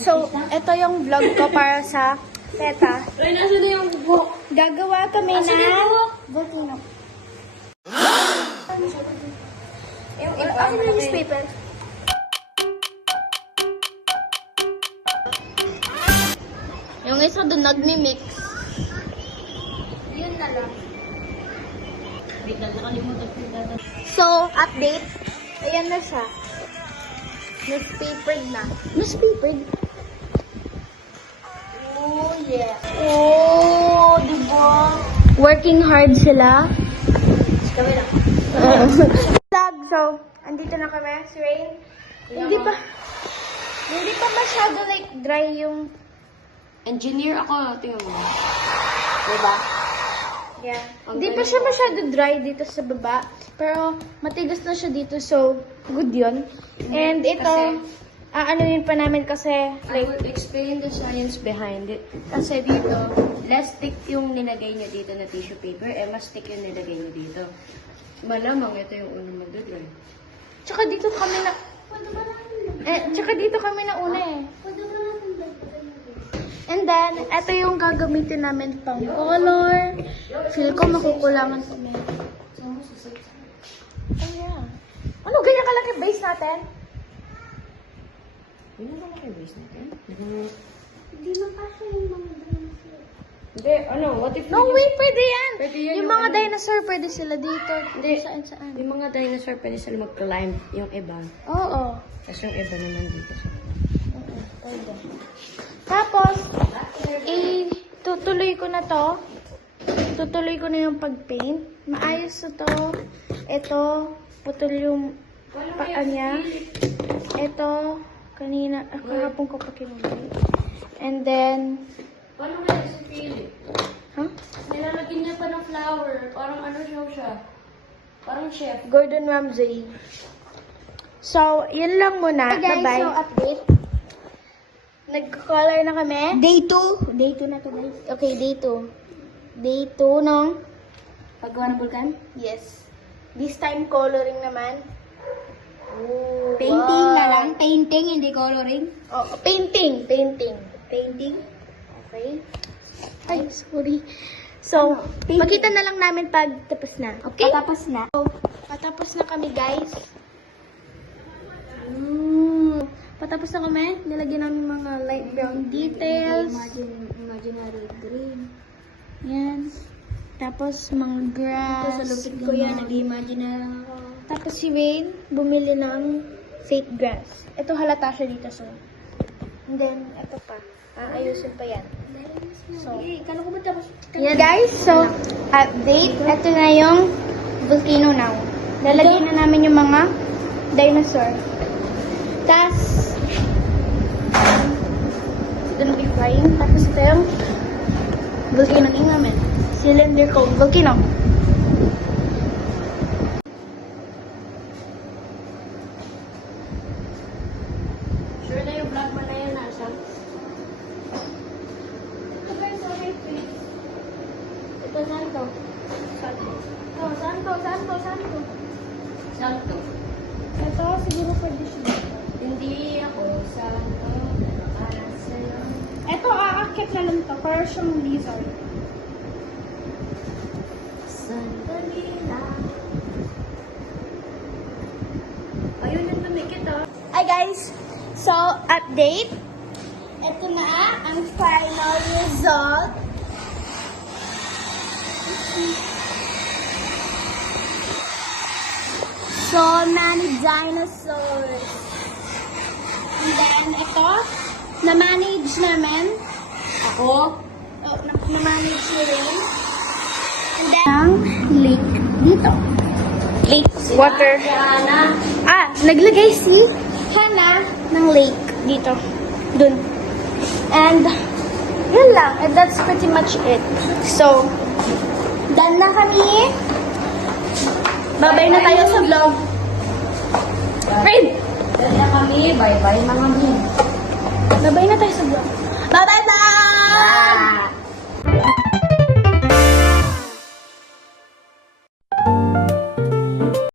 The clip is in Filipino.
So, ito yung vlog ko para sa Teta. Ay, nasa na yung book? Gagawa kami Nasa na yung book? volcano. Yung Ano yung newspaper? Yung isa doon nagmi-mix. Yun na lang. Wait lang, nakalimutan ko yung data. So, update. Ayan na siya. Newspaper na. Newspaper? Oh, yeah. Oh, diba? Working hard sila. Kami lang. Vlog. So, andito na kami. Si Rain. Hindi pa masyado like dry yung... Engineer ako, tingnan mo. Diba? Yeah. Hindi pa siya masyado dry dito sa baba. Pero matigas na siya dito. So, good yun. And ito, aanunin pa namin kasi I like... will explain the science behind it. Kasi dito, less thick yung nilagay nyo dito na tissue paper, mas thick yung nilagay nyo dito. Malamang ito yung unang magdadry. Tsaka dito kami na... tsaka dito kami na una eh. And then, ito yung gagamitin namin pang color. Feel ko makukulangan kami. Oh yeah. Ano, ganyan kalaki base natin? Yun ang malaki base natin. Hindi na kasi yung mga dinosaur. Hindi, ano, what if... No way, pwede yan! Pwede yan Yung yung mga ano. dinosaur, pwede sila dito. Hindi. Saan. Yung mga dinosaur, pwede sila mag-climb. Yung iba. Oo. Tapos yung iba naman dito. Pwede. Tapos, tutuloy ko na to. Tutuloy ko na yung pag-paint. Maayos na to. Ito, putol yung paa niya. Ito, kanina, kahapon ko pa kinulay. And then, Paano kaya si Philip? huh? Nilalagyan niya pa ng flower. Parang ano siya. Parang chef. Gordon Ramsay. So, yun lang muna. Hey guys, Bye-bye. so update. Nag-color na kami. Day 2. Day 2 na to guys. Okay, day 2. Day 2 nung? Paggawa ng vulkan. Yes. This time, coloring naman. Oh, Painting wow. na lang. Painting, hindi coloring. Oh, painting. Painting. Okay. Ay, sorry. So, makita na lang namin pag tapos na. Okay? Patapos na. So, patapos na kami, guys. Patapos na kami. Nilagyan namin mga light brown details. Imaginary green. Yan. Tapos, mga grass. Sa lupit ko yan, nag-imagine na lang ako. Tapos si Rain, bumili ng fake grass. Ito halata siya dito, so. And then, ito pa. Aayusin pa yan. So, Kala ko ba tapos? yan guys, so, update. Ito na yung volcano now. Lalagyan na namin yung mga dinosaur. Tapos, it's gonna be flying. Tapos ito yung volcano king namin. Cylinder cone volcano. Sure na yung vlog mo na yan, nasa? Ito, saan to? Oh, saan to? Santo. Ito, siguro pwede siya. Hindi ako santo. Para sa'yo. Ito, aakit na lang to. Para siyang lizard. Sandali lang. Ayun yung tumikit, ah. Hi guys! So, update. Ito na ang final result. So many dinosaurs. And then, ito, na-manage namin. Ako? Oh, na-manage ni Rain. And then, ang lake dito. Lake. Water. Ana. Naglagay si Hannah ng lake dito. Dun. And, yun lang. And that's pretty much it. So, done na kami. Bye-bye na tayo sa vlog. Rain! Dali na kami. Bye-bye, mga min. Bye-bye na tayo sa vlog. Bye-bye vlog!